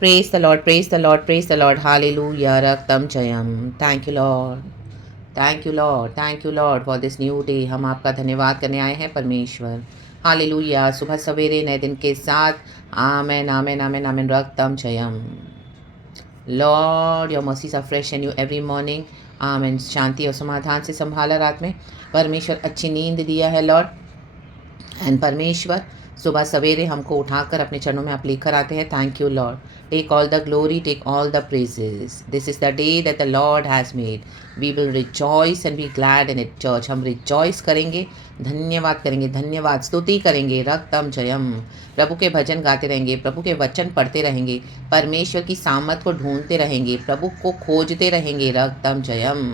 Praise the Lord, praise the Lord, praise the Lord. Hallelujah. Raktam Jayam. Thank you, Lord. Thank you Lord, thank you Lord for this new day. हम आपका धन्यवाद करने आए हैं परमेश्वर। Hallelujah. सुबह सवेरे नए दिन के साथ आमेन आमेन आमेन आमेन। रक्तम जयम। Lord your mercies are fresh and new every morning. आमेन। शांति और समाधान से संभाला रात में परमेश्वर, अच्छी नींद दिया है लॉर्ड। एंड परमेश्वर सुबह सवेरे हमको उठाकर अपने चरणों में आप लेकर आते हैं। Thank you Lord. Take all the glory, take all the praises. This is the day that the Lord has made, we will rejoice and be glad in it. Church, हम रिजॉइस करेंगे, धन्यवाद करेंगे, धन्यवाद स्तुति करेंगे। रक्तम जयम। प्रभु के भजन गाते रहेंगे, प्रभु के वचन पढ़ते रहेंगे, परमेश्वर की सामत को ढूंढते रहेंगे, प्रभु को खोजते रहेंगे। रक्तम जयम।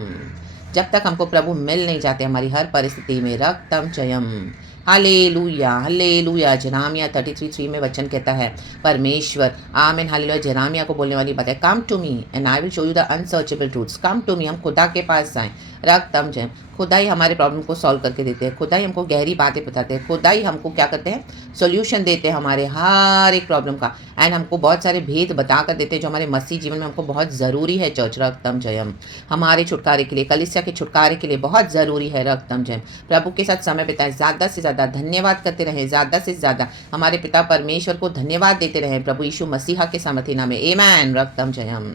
जब तक हमको प्रभु मिल नहीं जाते हमारी हर परिस्थिति में। रक्तम जयम। हालेलुया, हालेलुया। जेरेमिया 33:3 में वचन कहता है परमेश्वर, आमीन हालेलुया, जेरेमिया को बोलने वाली बात है, come to me and I will show you the unsearchable truths. Come to me, हम खुदा के पास जाएं। रक्तम जय। खुदा ही हमारे प्रॉब्लम को सॉल्व करके देते हैं, खुदा ही हमको गहरी बातें बताते हैं, खुदा ही हमको क्या करते हैं, सोल्यूशन देते हैं हमारे हर एक प्रॉब्लम का। एंड हमको बहुत सारे भेद बता कर देते हैं जो हमारे मसीह जीवन में हमको बहुत ज़रूरी है। चर्च, रक्तम जयम। हमारे छुटकारे के लिए, कलीसिया के छुटकारे के लिए बहुत ज़रूरी है। रक्तम जयम। प्रभु के साथ समय बिताएं, ज़्यादा से ज़्यादा धन्यवाद करते रहें, ज़्यादा से ज़्यादा हमारे पिता परमेश्वर को धन्यवाद देते रहें प्रभु यीशु मसीहा के सामर्थी नाम में। आमेन। रक्तम जयम।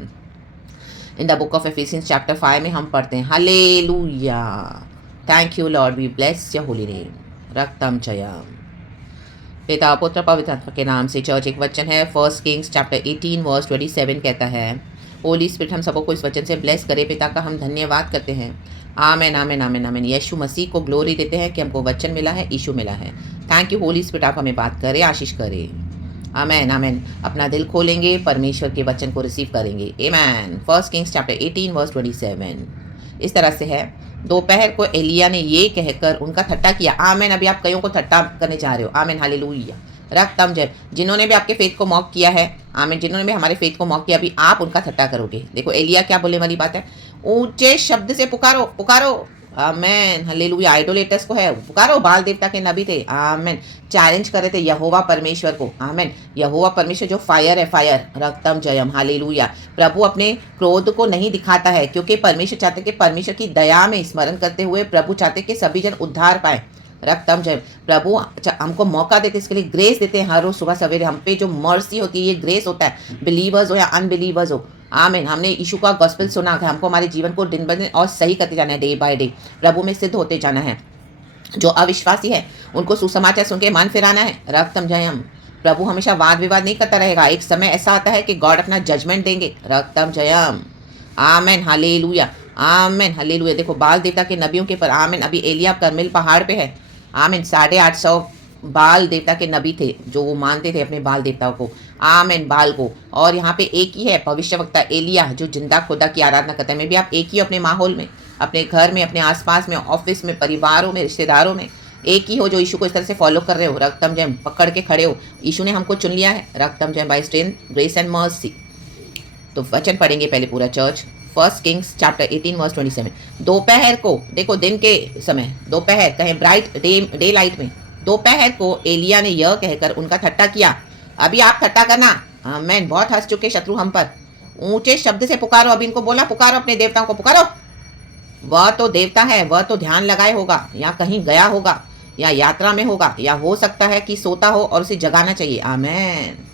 In the book of Ephesians chapter 5 में हम पढ़ते हैं हालेलुया, thank you lord, we bless your holy name. रक्तम जयम। पिता पुत्र पवित्र आत्मा के नाम से। चर्च, एक वचन है 1 किंग्स चैप्टर 18 वर्स 27 कहता है, होली स्पिरिट हम सबको इस वचन से ब्लेस करे। पिता का हम धन्यवाद करते हैं। आमेन आमेन आमेन आमेन। यीशु मसीह को ग्लोरी देते हैं कि हमको वचन मिला है, यीशु मिला है। थैंक यू होली स्पिरिट, आप हमें बात करें, आशीष करें। आमेन आमेन। अपना दिल खोलेंगे, परमेश्वर के वचन को रिसीव करेंगे। आमेन। 1 किंग्स चैप्टर 18 वर्स 27 इस तरह से है, दोपहर को एलिया ने ये कहकर उनका ठट्टा किया। आमेन। अभी आप कईयों को ठट्टा करने जा रहे हो। Amen hallelujah. रक्तम जय। जिन्होंने भी आपके फेथ को मॉक किया है, आमेन, जिन्होंने भी हमारे फेथ को मॉक किया, अभी आप उनका ठट्टा करोगे। देखो एलिया क्या बोलने वाली बात है, ऊंचे शब्द से पुकारो पुकारो। Amen hallelujah. आइडोलेटर्स को है, पुकारो। बाल देवता के नबी थे, आमेन, चैलेंज कर रहे थे यहोवा परमेश्वर को। आमेन। यहोवा परमेश्वर जो फायर है, फायर। रक्तम जयम हालेलुया। प्रभु अपने क्रोध को नहीं दिखाता है, क्योंकि परमेश्वर चाहते कि परमेश्वर की दया में स्मरण करते हुए प्रभु चाहते कि सभी जन उद्धार पाए। रक्तम जय। प्रभु हमको मौका देते, इसके लिए ग्रेस देते हैं हर रोज सुबह सवेरे। हम पे जो मर्सी होती है, ये ग्रेस होता है, बिलीवर्स हो या अनबिलीवर्स हो। आमीन। हमने यीशु का गॉस्पेल सुना है, हमको हमारे जीवन को दिन ब दिन और सही करते जाना है, डे बाय डे प्रभु में सिद्ध होते जाना है। जो अविश्वासी है उनको सुसमाचार सुन के मन फिराना है। रक्तम जयम। प्रभु हमेशा वाद विवाद नहीं करता रहेगा, एक समय ऐसा आता है कि गॉड अपना जजमेंट देंगे। रक्तम जयम। आमेन हालेलुया, आमेन हालेलुया। देखो बाल देवता के नबियों के पर, आमेन, अभी एलिया करमिल पहाड़ पे है। आमीन। 850 बाल देवता के नबी थे जो वो मानते थे अपने बाल देवताओं को, आमीन, बाल को। और यहाँ पे एक ही है भविष्यवक्ता एलिया जो जिंदा खुदा की आराधना करता है। में भी आप एक ही हो, अपने माहौल में, अपने घर में, अपने आसपास में, ऑफिस में, परिवारों में, रिश्तेदारों में एक ही हो जो यीशु को इस तरह से फॉलो कर रहे हो। रक्तम जय। पकड़ के खड़े हो, यीशु ने हमको चुन लिया है। रक्तम जय। By strength, grace and mercy. तो वचन पढ़ेंगे पहले पूरा चर्च। 1 Kings chapter 18 verse 27। दोपहर को, देखो दिन के समय, दोपहर कहें ब्राइट डे लाइट में, दोपहर को एलिया ने यह कहकर उनका ठट्टा किया। अभी आप ठट्टा करना। आमीन। बहुत हंस चुके शत्रु हम पर। ऊंचे शब्द से पुकारो। अभी इनको बोला पुकारो, अपने देवताओं को पुकारो। वह तो देवता है, वह तो ध्यान लगाए होगा, या कहीं गया होगा, या यात्रा में होगा, या हो सकता है कि सोता हो और उसे जगाना चाहिए। आमीन।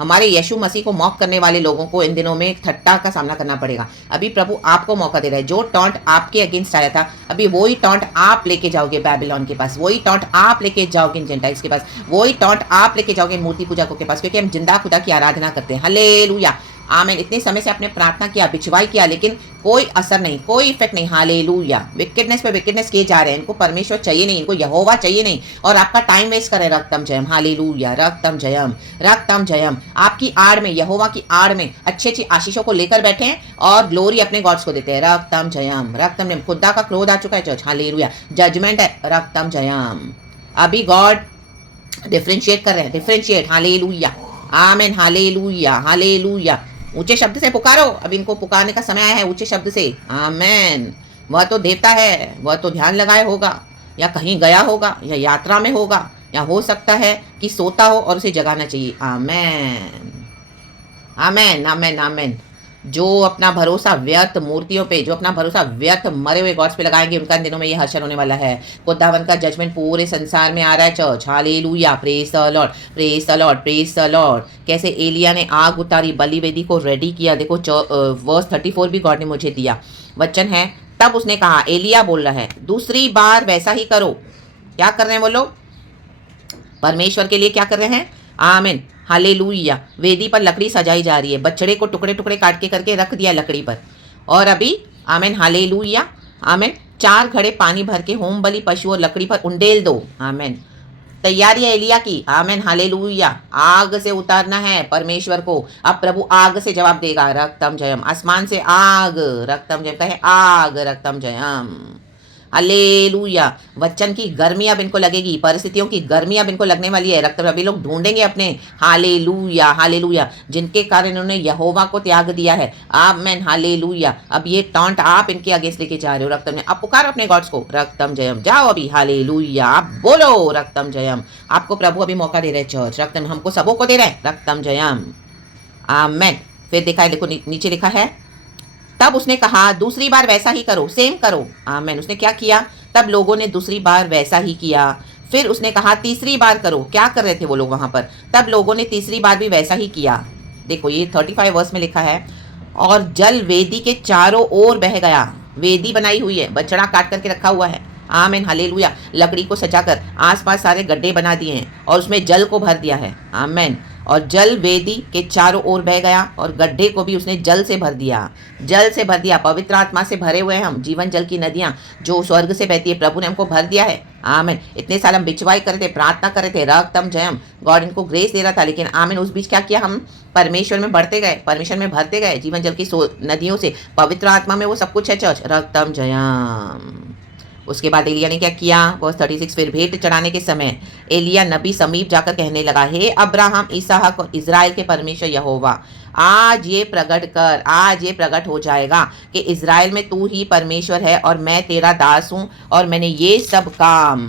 हमारे यीशु मसीह को मॉक करने वाले लोगों को इन दिनों में ठट्टा का सामना करना पड़ेगा। अभी प्रभु आपको मौका दे रहा है। जो टॉन्ट आपके अगेंस्ट आया था, अभी वही टॉन्ट आप लेके जाओगे बैबिलोन के पास, वही टॉन्ट आप लेके जाओगे इन जेंटाइल्स के पास, वही टॉन्ट आप लेके जाओगे मूर्ति पूजकों के पास, क्योंकि हम जिंदा खुदा की आराधना करते हैं। हालेलुया, आमीन। इतने समय से आपने प्रार्थना किया, बिछवाई किया, लेकिन कोई असर नहीं, कोई इफेक्ट नहीं। हालेलुया। विकेटनेस पे विकेटनेस किए जा रहे हैं। इनको परमेश्वर चाहिए नहीं, इनको यहोवा चाहिए नहीं, और आपका टाइम वेस्ट करे। रक्तम जयम हालेलुया। रक्तम जयम, रक्तम जयम। आपकी आड़ में, यहोवा की आड़ में अच्छी अच्छी आशीषों को लेकर बैठे हैं और ग्लोरी अपने गॉड्स को देते हैं। रक्तम जयम, रक्तम जयम। खुदा का क्रोध आ चुका है चर्च। हालेलुया। जजमेंट है। रक्तम जयम। अभी गॉड डिफरेंशिएट कर रहे हैं, डिफरेंशिएट। हालेलुया, आमीन, हालेलुया, हालेलुया। ऊंचे शब्द से पुकारो। अब इनको पुकारने का समय आया है, ऊंचे शब्द से। आमीन। वह तो देवता है, वह तो ध्यान लगाए होगा, या कहीं गया होगा, या यात्रा में होगा, या हो सकता है कि सोता हो और उसे जगाना चाहिए। आमीन। आमेन, आमेन, आमेन। जो अपना भरोसा व्यर्थ मूर्तियों पे, जो अपना भरोसा व्यर्थ मरे हुए गॉड्स पे लगाएंगे, उनका इन दिनों में ये हर्षण होने वाला है। खुदावन का जजमेंट पूरे संसार में आ रहा है church. Hallelujah, praise the lord, praise the lord, praise the Lord. कैसे एलिया ने आग उतारी, बलि वेदी को रेडी किया। देखो वर्स 34 भी गॉड ने मुझे दिया वचन है। तब उसने कहा, एलिया बोल रहा है, दूसरी बार वैसा ही करो। क्या कर रहे हैं वो लोग? परमेश्वर के लिए क्या कर रहे हैं? आमीन, हालेलुया। वेदी पर लकड़ी सजाई जा रही है। बछड़े को टुकड़े टुकड़े काट के करके रख दिया लकड़ी पर। और अभी आमीन, हालेलुया, आमीन, 4 घड़े पानी भर के होम बलि पशु और लकड़ी पर उंडेल दो। आमीन, तैयारी है एलिया की। आमीन, हालेलुया। आग से उतारना है परमेश्वर को। अब प्रभु आग से जवाब देगा। रक्तम जयम, आसमान से आग, रक्तम जयम कहे, आग, रक्तम जयम। हालेलुया। वचन की गर्मी अब इनको लगेगी, परिस्थितियों की गर्मी अब इनको लगने वाली है। रक्त अभी लोग ढूंढेंगे अपने। हालेलुया, हालेलुया, जिनके कारण इन्होंने यहोवा को त्याग दिया है। आमेन, हालेलुया। अब ये टॉन्ट आप इनके अगेंस्ट लेके जा रहे हो। रक्तम ने अब पुकारो अपने गॉड्स को, रक्तम जयम, जाओ अभी। हालेलुया, आप बोलो रक्तम जयम। आपको प्रभु अभी मौका दे रहे हैं चर्च। रक्तम हमको सबों को दे रहे हैं, रक्तम जयम। आमेन। फिर देखा है, देखो नीचे लिखा है, तब उसने कहा, दूसरी बार वैसा ही करो, सेम करो। आमीन। उसने क्या किया? तब लोगों ने दूसरी बार वैसा ही किया। फिर उसने कहा, तीसरी बार करो। क्या कर रहे थे वो लोग वहां पर? तब लोगों ने तीसरी बार भी वैसा ही किया। देखो ये 35 वर्ष में लिखा है, और जल वेदी के चारों ओर बह गया। वेदी बनाई हुई है, बछड़ा काट करके रखा हुआ है। आमीन, हालेलुया। लकड़ी को सजाकर आसपास सारे गड्ढे बना दिए हैं और उसमें जल को भर दिया है। आमीन। और जल वेदी के चारों ओर बह गया और गड्ढे को भी उसने जल से भर दिया। जल से भर दिया। पवित्र आत्मा से भरे हुए हम, जीवन जल की नदियां जो स्वर्ग से बहती है, प्रभु ने हमको भर दिया है। आमीन। इतने साल हम बिचवाई कर रहे थे, प्रार्थना कर रहे थे, रक्तम जयम, गॉड इनको ग्रेस दे रहा था, लेकिन आमीन, उस बीच क्या किया? हम परमेश्वर में बढ़ते गए, परमेश्वर में भरते गए, जीवन जल की नदियों से। पवित्र आत्मा में वो सब कुछ है चर्च, रक्तम जयम। उसके बाद एलिया ने क्या किया? वर्स 36, फिर भेंट चढ़ाने के समय एलिया नबी समीप जाकर कहने लगा, हे अब्राहम, इसहाक और इज़राइल के परमेश्वर यहोवा, आज ये प्रकट कर, आज ये प्रकट हो जाएगा कि इज़राइल में तू ही परमेश्वर है और मैं तेरा दास हूँ और मैंने ये सब काम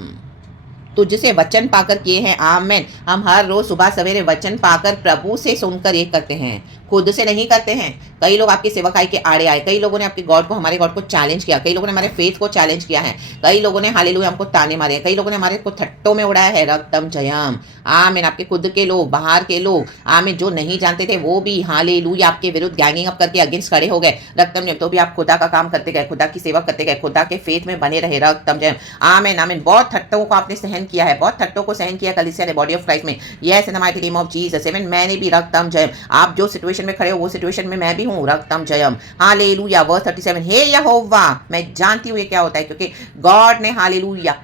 तुझसे वचन पाकर किए हैं। आमेन। हम हर रोज सुबह सवेरे वचन पाकर प्रभु से सुनकर ये करते हैं, खुद से नहीं करते हैं। कई लोग आपकी सेवकाई के आड़े आए, कई लोगों ने आपके गॉड को, हमारे गॉड को चैलेंज किया, कई लोगों ने हमारे फेथ को चैलेंज किया है, कई लोगों ने हालेलुया हमको ताने मारे, कई लोगों ने हमारे को थट्टों में उड़ाया है। रक्तम जयम। आमीन। आपके खुद के लोग, बाहर के लोग, आमीन, जो नहीं जानते थे वो भी हालेलुया आपके विरुद्ध गैंगिंग अप करके अगेंस्ट खड़े हो गए। रक्तम जयम। तो भी आप खुदा का काम करते गए, खुदा की सेवा करते गए, खुदा के फेथ में बने रहे। रक्तम जयम। आमीन, आमीन। बहुत थट्टों को आपने सहन किया है, बहुत थट्टों को सहन किया कलीसिया ने, बॉडी ऑफ क्राइस्ट में। Yes, in the mighty name of Jesus. Even मैंने भी, रक्तम जयम। आप जो सिचुएशन में खड़े हो वो सिचुएशन में मैं भी हूँ। रक्तम जयम। हालेलुया। वर्स 37, हे यहोवा, मैं जानती हूँ ये क्या होता है, क्योंकि गॉड ने हालेलुया,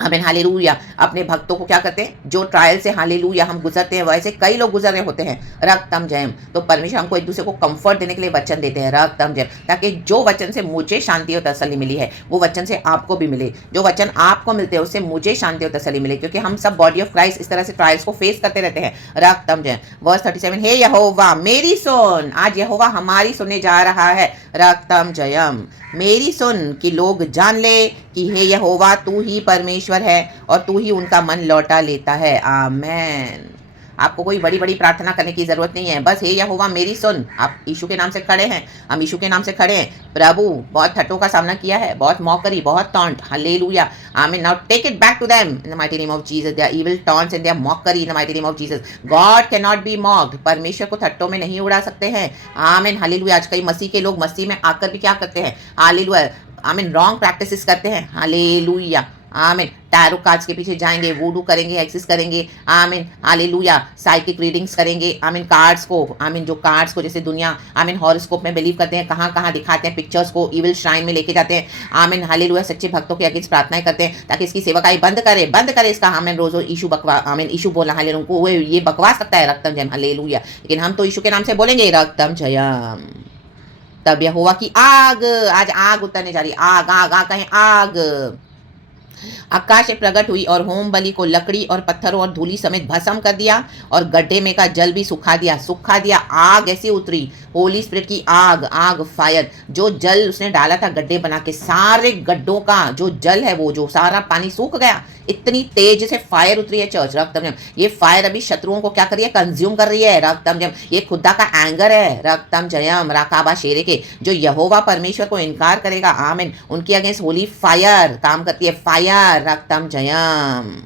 आमीन, हालेलुया, अपने भक्तों को क्या करते हैं, जो ट्रायल से हालेलुया हम गुजरते हैं, वैसे कई लोग गुजर रहे होते हैं। रक्तम जयम। तो परमेश्वर हमको एक दूसरे को कंफर्ट देने के लिए वचन देते हैं। रक्तम जयम। ताकि जो वचन से मुझे शांति और तसल्ली मिली है वो वचन से आपको भी मिले। जो वचन आपको मिलते हैं उससे मुझे शांति और तसल्ली मिले, क्योंकि हम सब बॉडी ऑफ क्राइस्ट इस तरह से ट्रायल्स को फेस करते रहते हैं। रक्तम जयम। वर्स 37, हे यहोवा मेरी सुन। आज यहोवा हमारी सुनने जा रहा है। रक्तम जयम। मेरी सुन कि लोग जान ले कि हे यहोवा तू ही परमेश्वर है और तू ही उनका मन लौटा लेता है। आमेन। आपको कोई बड़ी बड़ी प्रार्थना करने की जरूरत नहीं है, बस हे यहोवा मेरी सुन। आप यीशु के नाम से खड़े हैं, हम यीशु के नाम से खड़े हैं। प्रभु बहुत थट्टों का सामना किया है, बहुत मौकरी, बहुत taunt. Hallelujah. Amen. Now take it back to them in the mighty name of Jesus. Their evil taunts and their mockery in the mighty name of Jesus. God can not be mocked. परमेश्वर को थट्टों में नहीं उड़ा सकते हैं। आमीन, hallelujah. आज कई मसीह के लोग मसीह में आकर भी क्या करते हैं, हालेलुया, आमीन, रॉन्ग प्रैक्टिसेस करते हैं। हालेलुया। आमीन। टैरो कार्ड्स के पीछे जाएंगे, वूडू करेंगे, एक्सेस करेंगे। आमीन, हालेलुया। साइकिक रीडिंग्स करेंगे। आमीन, कार्ड्स को, आमीन, जो कार्ड्स को जैसे दुनिया, आमीन, हॉरोस्कोप में बिलीव करते हैं, कहाँ कहाँ दिखाते हैं, पिक्चर्स को इविल श्राइन में लेके जाते हैं। आमीन, हालेलुया। सच्चे भक्तों के अगेंस्ट प्रार्थनाएं करते हैं ताकि इसकी सेवकाई बंद करे इसका। आमीन। रोज ईशु बकवा, आमीन, ईशु बोलना, हालेलुया, उनको वो ये बकवास लगता है। रक्तम जयम। हालेलुया। लेकिन हम तो ईशु के नाम से बोलेंगे, रक्तम जयम। तब यहोवा की आग, आज आग उतरने जा रही, आग, आग, आग, कहें आग। आकाश से प्रकट हुई और होम बलि को लकड़ी और पत्थरों और धूली समेत भस्म कर दिया और गड्ढे में का जल भी सुखा दिया। आग ऐसी उतरी, होली स्पिरिट की आग, आग फायर, जो जल उसने डाला था गड्ढे बना के, सारे गड्ढों का जो जल है वो जो सारा पानी सूख गया। इतनी तेज से फायर उतरी है चर्च। रक्तम, ये फायर अभी शत्रुओं को क्या कर रही है, कंज्यूम कर रही है। रक्तम, ये खुदा का एंगर है। रक्तम जयम राकाबा शेरे के, जो यहोवा परमेश्वर को इनकार करेगा, आमीन, उनके अगेंस्ट होली फायर काम करती है। फायर, रक्तम जयम,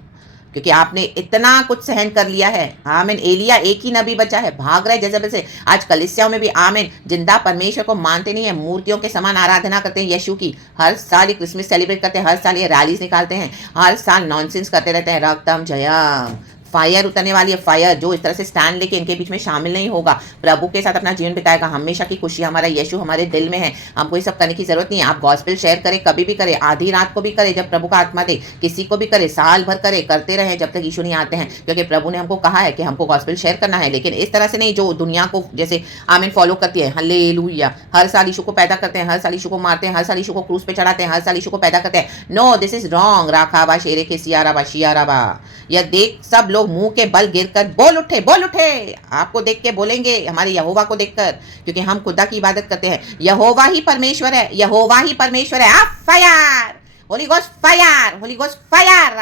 क्योंकि आपने इतना कुछ सहन कर लिया है। आमीन। एलिया एक ही नबी बचा है, भाग रहे जेजेबेल से। आज कलीसियाओं में भी आमीन जिंदा परमेश्वर को मानते नहीं है, मूर्तियों के समान आराधना करते हैं यीशु की। हर साल ये क्रिसमस सेलिब्रेट करते हैं, हर साल ये रैलीज निकालते हैं, हर साल नॉनसेंस करते रहते हैं। रक्तम जयम, फायर उतरने वाली है। फायर जो इस तरह से स्टैंड लेके इनके बीच में शामिल नहीं होगा, प्रभु के साथ अपना जीवन बिताएगा। हमेशा की खुशी, हमारा यीशु हमारे दिल में है। हमको ये सब करने की जरूरत नहीं है। आप गॉस्पेल शेयर करें, कभी भी करें, आधी रात को भी करें जब प्रभु का आत्मा दे, किसी को भी करे, साल भर करे, करते रहे जब तक यीशु नहीं आते हैं, क्योंकि प्रभु ने हमको कहा है कि हमको गॉस्पेल शेयर करना है। लेकिन इस तरह से नहीं जो दुनिया को जैसे आमीन फॉलो करती है। हालेलुया, हर साल यीशु को पैदा करते हैं, हर साल यीशु को मारते हैं, हर साल यीशु को क्रूस पे चढ़ाते हैं, हर साल यीशु को पैदा करते हैं। No, this is wrong. राखाबा शेरे के सियाराबा शियाराबा, यह देख सब लोग मुंह के बल गिरकर बोल उठे। आपको देख के बोलेंगे, हमारे यहोवा को देखकर, क्योंकि हम खुदा की इबादत करते हैं। यहोवा ही परमेश्वर है, यहोवा ही परमेश्वर है। आप fire, holy ghost fire, holy ghost fire.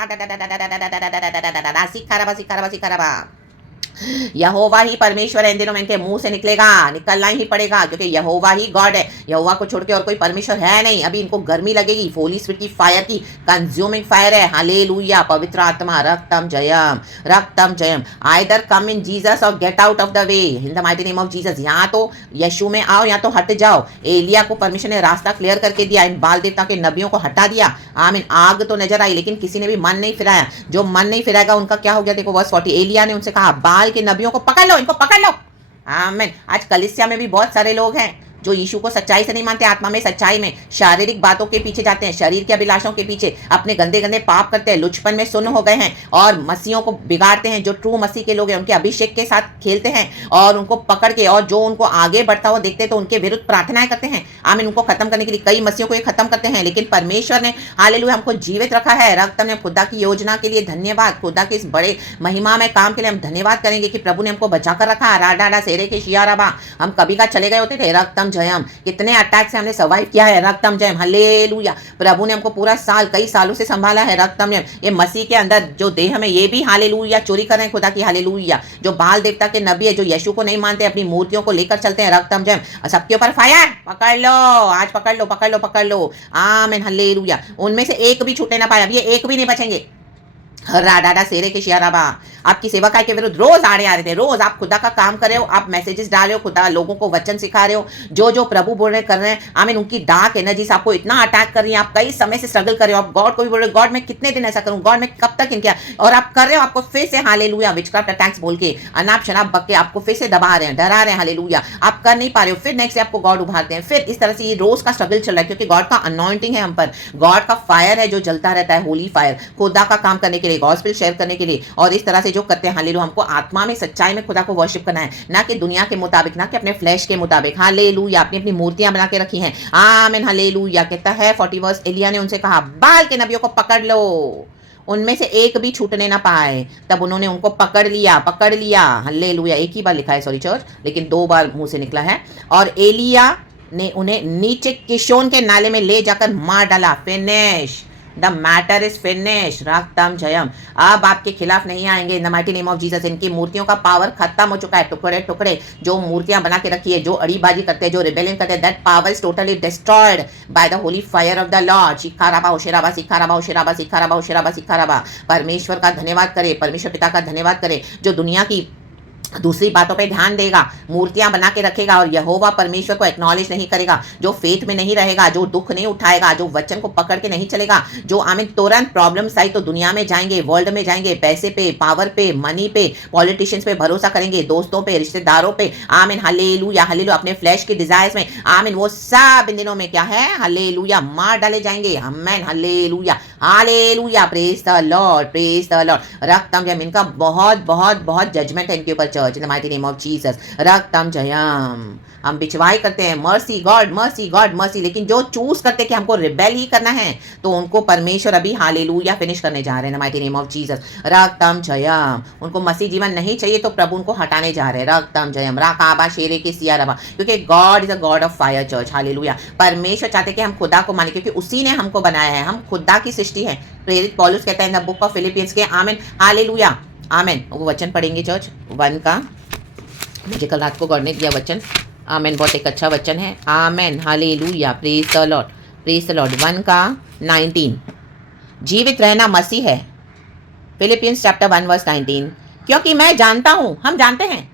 सिखाराबा यहोवा ही परमेश्वर है। इन दिनों में इनके मुंह से निकलेगा, निकलना ही पड़ेगा, क्योंकि यहोवा ही गॉड है। यहोवा को छोड़ के और कोई परमेश्वर है नहीं। अभी इनको गर्मी लगेगी, होली स्पिरिट की फायर की, कंज्यूमिंग फायर है। हालेलुया, पवित्र आत्मा, रक्तम जयम, रक्तम जयम। आइदर कम इन जीसस और get out of the way in the mighty name of Jesus. यहाँ तो यीशु में आओ या तो हट जाओ। एलिया को परमेश्वर ने रास्ता क्लियर करके दिया, इन बाल देवता के नबियों को हटा दिया। आमीन। आग तो नजर आई, लेकिन किसी ने भी मन नहीं फिराया। जो मन नहीं फिराएगा उनका क्या हो गया, देखो वर्स 40। एलिया ने उनसे कहा, बाल के नबियों को पकड़ लो, इनको पकड़ लो। आमीन। आज कलीसिया में भी बहुत सारे लोग हैं जो यीशु को सच्चाई से नहीं मानते, आत्मा में सच्चाई में, शारीरिक बातों के पीछे जाते हैं, शरीर के अभिलाषों के पीछे, अपने गंदे गंदे पाप करते हैं, लुचपन में सुन्न हो गए हैं और मसीहों को बिगाड़ते हैं। जो ट्रू मसीह के लोग हैं उनके अभिषेक के साथ खेलते हैं और उनको पकड़ के, और जो उनको आगे बढ़ता हुआ देखते हैं तो उनके विरुद्ध प्रार्थनाएं करते हैं। आमीन। उनको खत्म करने के लिए कई मसीहों को ये खत्म करते हैं, लेकिन परमेश्वर ने हालेलुया हमको जीवित रखा है। रक्त ने खुदा की योजना के लिए धन्यवाद, खुदा के इस बड़े महिमा में काम के लिए हम धन्यवाद करेंगे कि प्रभु ने हमको बचा कर रखा। राडाडा सेरे के शियाराबा, हम कभी का चले गए होते थे। रक्तम जयम, कितने अटैक से हमने सर्वाइव किया है। रक्तम जयम, हालेलुया। प्रभु ने हमको पूरा साल, कई सालों से संभाला है। रक्तम जयम, ये मसीह के अंदर जो देह में, ये भी हालेलुया चोरी कर रहे हैं खुदा की। हालेलुया, जो बाल देवता के नबी है, जो यीशु को नहीं मानते, अपनी मूर्तियों को लेकर चलते हैं। रक्तम जयम, सबके ऊपर फायर, पकड़ लो आज, पकड़ लो, पकड़ लो, पकड़ लो। आमीन, हालेलुया। उनमें से एक भी छूटने ना पाए, अब ये एक भी नहीं बचेंगे। राडाडा सेरे के शियाराबा, आपकी सेवा काय के विरुद्ध रोज आड़े आ रहे थे। रोज आप खुदा का काम कर रहे हो, आप मैसेजेस डाल रहे हो, खुदा लोगों को वचन सिखा रहे हो, जो जो प्रभु बोल रहे कर रहे हैं। आमीन। उनकी डार्क एनर्जीज आपको इतना अटैक कर रही है, आप कई समय से स्ट्रगल कर रहे हो। आप गॉड को भी बोल रहे हो, गॉड मैं कितने दिन ऐसा करूं, गॉड मैं कब तक इनके, और आप कर रहे हो। आपको फिर से हालेलुया विचक्राफ्ट अटैक्स बोल के, अनाप शनाप बक के आपको फिर से दबा रहे हैं, डरा रहे हैं। हालेलुया, आप कर नहीं पा रहे हो। फिर नेक्स्ट आपको गॉड उभारते हैं। फिर इस तरह से ये रोज का स्ट्रगल चल रहा है, क्योंकि गॉड का अनॉइंटिंग है हम पर, गॉड का फायर है जो जलता रहता है, होली फायर, खुदा का काम करने के लिए, गॉस्पेल शेयर करने के लिए। और इस तरह से जो करते हैं हालेलुया, हमको आत्मा में सच्चाई में खुदा को वर्शिप करना है, ना कि दुनिया के मुताबिक, ना कि अपने फ्लैश के मुताबिक। हालेलुया, अपनी अपनी मूर्तियां बना के रखी हैं। आमीन, हालेलुया। कहता है 40 वर्स, एलिया ने उनसे कहा, बाल के नबियों को पकड़ लो, उनमें से एक भी छूटने ना पाए। तब उन्होंने उनको पकड़ लिया, पकड़ लिया। हालेलुया, एक ही बार लिखा है, सॉरी चर्च, लेकिन 2 बार मुंह से निकला है। और एलिया ने उन्हें नीचे किशोन के नाले में ले जाकर मार डाला। Finish, the matter is finish. रक्तम जयम, अब आपके खिलाफ नहीं आएंगे in the mighty name of Jesus. इनकी मूर्तियों का पावर खत्म हो चुका है। टुकड़े टुकड़े जो मूर्तियां बना के रखी है, जो अड़ीबाजी करते हैं, जो रिबेलियन करते हैं, that power is totally destroyed by the holy fire of the lord. शिखाराबा ओशेराबा, शिखाराबा ओशेराबा, शिखाराबा ओशेराबा, शिखाराबा। परमेश्वर का धन्यवाद करें, परमेश्वर पिता का धन्यवाद करें, जो दुनिया की दूसरी बातों पे ध्यान देगा, मूर्तियां बना के रखेगा और यहोवा परमेश्वर को एक्नॉलेज नहीं करेगा, जो फेथ में नहीं रहेगा, जो दुख नहीं उठाएगा, जो वचन को पकड़ के नहीं चलेगा, जो आमीन तुरंत प्रॉब्लम्स आई तो दुनिया में जाएंगे, वर्ल्ड में जाएंगे, पैसे पे, पावर पे, मनी पे, पॉलिटिशियंस पे भरोसा करेंगे, दोस्तों पे, रिश्तेदारों पे। आमीन, हालेलुया, हालेलुया। अपने फ्लैश की डिजायर्स में, आमीन, वो सब इन दिनों में क्या है, हालेलुया, मार डाले जाएंगे। आमीन, हालेलुया, हालेलुया। Praise the lord, praise the lord. रक्तम जयम, इनका बहुत बहुत बहुत जजमेंट है इनके ऊपर। Church in the mighty name of Jesus. रक्तम जयम। हम बिचवाई करते हैं, mercy God mercy God mercy, लेकिन जो चूज करते कि हमको रिबेल ही करना है तो उनको परमेश्वर अभी हालेलुया फिनिश करने जा रहे हैं माइटी नेम ऑफ जीसस। रक्तम जयम। उनको मसीह जीवन नहीं चाहिए तो प्रभु उनको हटाने जा रहे हैं। रक्तम जयम। राकाबा शेरे के सिया रबा, क्योंकि God is a God of fire church. Hallelujah. परमेश्वर चाहते कि हम खुदा को माने, क्योंकि उसी ने हमको बनाया है, हम खुदा की सृष्टि है। प्रेरित पौलुस कहता है इन द बुक ऑफ फिलिपियंस के आमेन हालेलुया आमेन। वो वचन पढ़ेंगे चर्च 1 का, मुझे कल रात को गॉड ने दिया वचन। आमेन, बहुत एक अच्छा वचन है। Amen hallelujah, praise the lord, praise the Lord. 1 का 19, जीवित रहना मसीह है। फिलिपियंस चैप्टर 1 वर्स 19, क्योंकि मैं जानता हूं, हम जानते हैं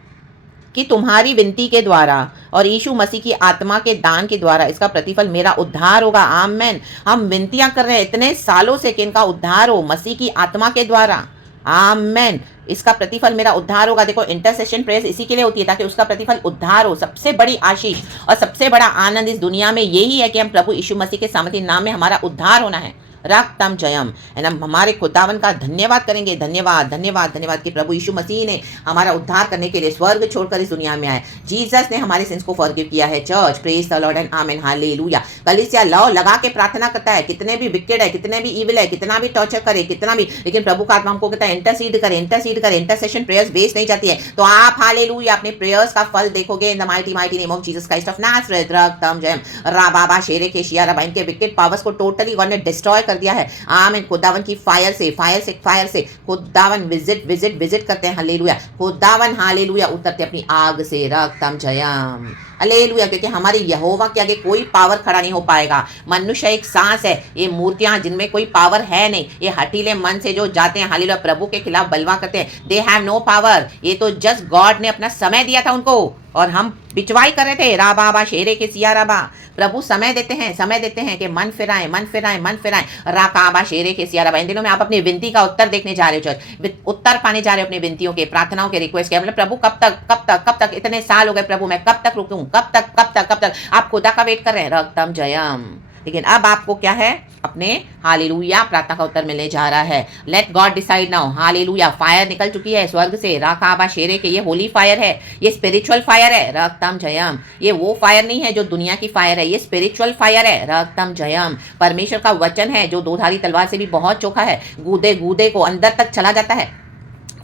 कि तुम्हारी विनती के द्वारा और यीशु मसीह की आत्मा के दान के द्वारा इसका प्रतिफल मेरा उद्धार होगा। आमेन। हम विनतियां कर रहे हैं इतने सालों से कि इनका उद्धार हो मसीह की आत्मा के द्वारा। आमेन। इसका प्रतिफल मेरा उद्धार होगा। देखो, इंटरसेशन प्रेयर्स इसी के लिए होती है ताकि उसका प्रतिफल उद्धार हो। सबसे बड़ी आशीष और सबसे बड़ा आनंद इस दुनिया में यही है कि हम प्रभु यीशु मसीह के सामर्थ्य नाम में हमारा उद्धार होना है। रक्तम जयम। एंड हम हमारे खुदावन का धन्यवाद करेंगे। धन्यवाद धन्यवाद धन्यवाद कि प्रभु यीशु मसीह ने हमारा उद्धार करने के लिए स्वर्ग छोड़कर इस दुनिया में आए। जीसस ने हमारे सिंस को फॉरगिव किया है। Church praise the Lord and amen hallelujah. कलीसिया लौ लगा के प्रार्थना करता है, कितने भी विकेट है, कितने भी इविल है, कितना भी टॉर्चर करे, कितना भी, लेकिन प्रभु का आत्मा हमको कहता है इंटरसीड करे, इंटरसीड करे। इंटरसेशन प्रेयर्स वेस्ट नहीं जाती है। तो आप हालेलुया अपने प्रेयर्स का फल देखोगे in the mighty mighty name of Jesus Christ of Nazareth. रक्तम जयम। राबाबा शेरे के शिया रबा, इनके विकेट पावर्स को टोटली गॉड ने डिस्ट्रॉय कर दिया है। आमीन। खुदावन की फायर से खुदावन विजिट करते हैं। हालेलुया। खुदावन हालेलुया उतरते अपनी आग से। रक्तम जयम। हालेलुया। क्योंकि हमारे यहोवा के आगे कोई पावर खड़ा नहीं हो पाएगा। मनुष्य एक सांस है, ये मूर्तियां जिनमें कोई पावर है नहीं, ये हठीले मन से जो जाते हैं हालेलुया प्रभु के खिलाफ बलवा करते हैं, दे हैव नो पावर। ये तो जस्ट गॉड ने अपना समय दिया था उनको और हम बिचवाई कर रहे थे। राबाबा शेरे के सिया राबा, प्रभु समय देते हैं कि मन फिराएं मन फिराएं मन फिराएं। राकाबा शेरे के सिया राबा। इन दिनों में आप अपनी विनती का उत्तर देखने जा रहे हो चर्च, उत्तर पाने जा रहे हो अपनी विनतियों के, प्रार्थनाओं के, रिक्वेस्ट के। मतलब प्रभु कब तक इतने साल हो गए प्रभु, मैं कब तक रुकूं, कब तक आप खुदा का वेट कर रहे हैं। रक्तम जयम। लेकिन अब आपको क्या है, अपने हालेलुया प्रार्थना का उत्तर मिलने जा रहा है। Let God decide now. Hallelujah. Fire निकल चुकी है स्वर्ग से। राकाबा शेरे के, ये होली फायर है, ये स्पिरिचुअल फायर है। रक्तम जयम। ये वो फायर नहीं है जो दुनिया की फायर है, ये स्पिरिचुअल फायर है। रक्तम जयम। परमेश्वर का वचन है जो दोधारी तलवार से भी बहुत चोखा है, गूदे को अंदर तक चला जाता है,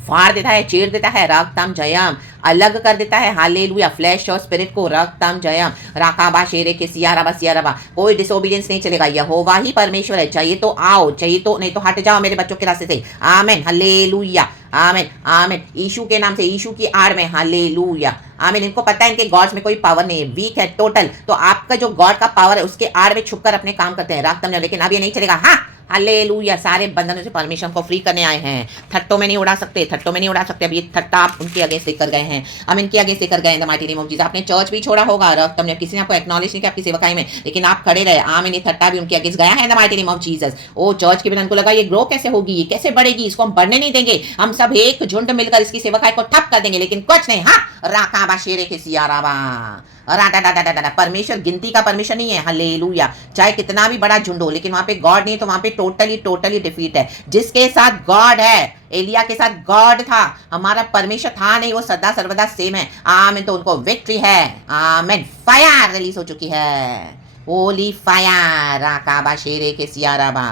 फाड़ देता है, चीर देता है। रक्तम जयम। अलग कर देता है। हालेलुया। फ्लैश और स्पिरिट को। रक्तम जयम। राकाबा शेरे के सिया रबा। कोई डिसोबीडियंस नहीं चलेगा। यहोवा ही परमेश्वर है। चाहिए तो आओ, चाहिए तो नहीं तो हट जाओ मेरे बच्चों के रास्ते से। आमेन हालेलुया आमेन आमेन। यीशु के नाम से, यीशु की आड़ में। हालेलुया आमीन। इनको पता है इनके गॉड्स में कोई पावर नहीं है, वीक है टोटल। तो आपका जो गॉड का पावर है उसके आड़ में छुपकर अपने काम करते हैं। रक्तम जयम। लेकिन अब ये नहीं चलेगा। हाँ हालेलुया। सारे बंधनों से परमेश्वर को फ्री करने आए हैं। थट्टों में नहीं उड़ा सकते। अब ये थट्टा आप उनके अगेंस्ट लेकर गए हैं, हम इनके अगेंस्ट लेकर गए the mighty name of Jesus. आपने चर्च भी छोड़ा होगा, रक्तम ने किसी ने आपको एक्नॉलेज नहीं किया आपकी सेवकाई में, लेकिन आप खड़े रहे। आमीन। ये थट्टा भी उनके अगेंस्ट गया है the mighty name of Jesus. O church के बिना उनको लगा ये ग्रो कैसे होगी, ये कैसे बढ़ेगी, इसको हम बढ़ने नहीं देंगे, हम सब एक झुंड मिलकर इसकी सेवकाई को ठप कर देंगे। लेकिन कुछ नहीं। हाँ राकाबा शेरे के सिया राबा। परमेश्वर गिनती का परमेश्वर नहीं है। हालेलुया। चाहे कितना भी बड़ा झुंड हो, लेकिन वहां पे गॉड नहीं, तो वहां पे टोटली डिफीट है। जिसके साथ गॉड है, एलिया के साथ गॉड था, हमारा परमेश्वर था नहीं, वो सदा सर्वदा सेम है। आमीन। तो उनको विक्ट्री है। आमीन। फायर रिलीज हो चुकी है। होली फायर। राकाबा शेरे के सिया राबा।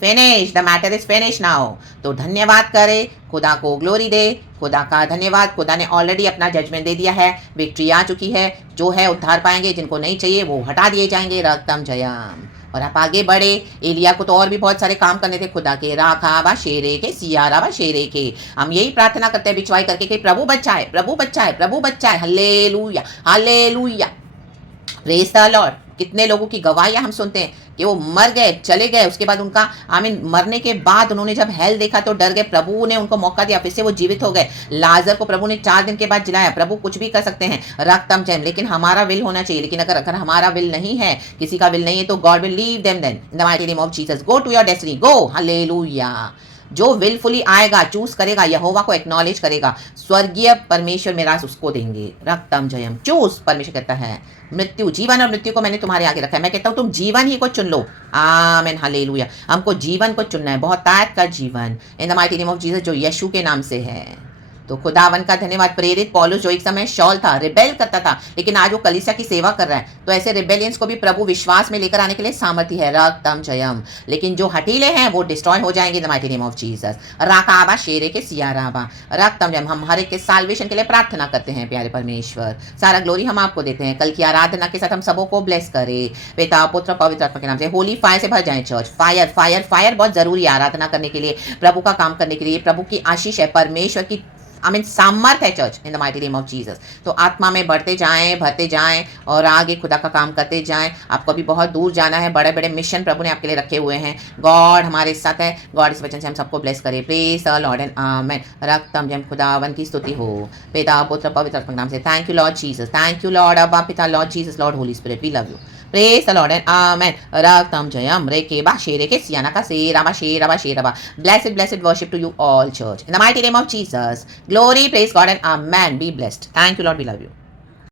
Finish, the matter is finish now. तो धन्यवाद करे, खुदा को ग्लोरी दे, खुदा का धन्यवाद। खुदा ने ऑलरेडी अपना जजमेंट दे दिया है, विक्ट्री आ चुकी है। जो है उद्धार पाएंगे, जिनको नहीं चाहिए वो हटा दिए जाएंगे। रक्तम जयम। और आप आगे बढ़े। एलिया को तो और भी बहुत सारे काम करने थे खुदा के। राकाबा शेरे के सियाराबा शेरे के। हम यही प्रार्थना करते हैं बिचवाई करके कि प्रभु बच्चा है। हालेलुया हालेलुया। Praise the Lord. कितने लोगों की गवाहियां हम सुनते हैं कि वो मर गए, चले गए, उसके बाद उनका आमीन मरने के बाद उन्होंने जब हेल देखा तो डर गए, प्रभु ने उनको मौका दिया, फिर से वो जीवित हो गए। लाजर को प्रभु ने 4 दिन के बाद जिलाया। प्रभु कुछ भी कर सकते हैं। रक्तम जयम। लेकिन हमारा विल होना चाहिए। लेकिन अगर हमारा विल नहीं है, किसी का विल नहीं है, तो God will leave them then in the mighty name of Jesus. Go to your destiny, go. Hallelujah. जो विलफुली आएगा, चूज करेगा, यहोवा को एक्नॉलेज करेगा, स्वर्गीय परमेश्वर मेरा उसको देंगे। रक्तम जयम। चूज, परमेश्वर कहता है। मृत्यु, जीवन और मृत्यु को मैंने तुम्हारे आगे रखा है। मैं कहता हूं तुम जीवन ही को चुन लो। आमीन हालेलुया। हमको जीवन को चुनना है, बहुत ताकत का जीवन इन the mighty name of Jesus, जो यीशु के नाम से है। तो खुदावन का धन्यवाद। प्रेरित पौलुस जो एक समय शॉल था, रिबेल करता था, लेकिन आज वो कलीसिया की सेवा कर रहा है। तो ऐसे रिबेलियंस को भी प्रभु विश्वास में लेकर आने के लिए सामर्थ्य है। रक्तम जयम। लेकिन जो हठीले हैं वो डिस्ट्रॉय हो जाएंगे in the mighty name of Jesus. राकाबा शेरे के सियाराबा। रक्तम जयम। हम हर एक के साल्वेशन के लिए प्रार्थना करते हैं प्यारे परमेश्वर। सारा ग्लोरी हम आपको देते हैं। कल की आराधना के साथ हम सबों को ब्लेस करें पिता पुत्र पवित्र आत्मा के नाम से। होली फायर से भर जाए चर्च। फायर फायर फायर बहुत जरूरी है आराधना करने के लिए, प्रभु का काम करने के लिए। प्रभु की आशीष है, परमेश्वर की सामर्थ है church in the mighty name of Jesus. तो आत्मा में बढ़ते जाएं, भरते जाएं और आगे खुदा का काम करते जाएं। आपको अभी बहुत दूर जाना है, बड़े बड़े मिशन प्रभु ने आपके लिए रखे हुए हैं। गॉड हमारे साथ है। गॉड इस वचन से हम सबको ब्लेस करे। प्रेज द लॉर्ड एंड आमेन। रक्तम जयम। खुदावन की स्तुति हो पिता पुत्र पवित्र आत्मा के नाम से। Thank you Lord Jesus, thank you Lord अब्बा पिता, Lord Jesus, Lord Holy Spirit, we love you. Praise the Lord and Amen. Raktam Jayam Rekeba Shereke Sianaka Seraba Sheraba Sheraba. Blessed, blessed worship to you all, church. In the mighty name of Jesus. Glory, praise God and Amen. Be blessed. Thank you, Lord. We love you.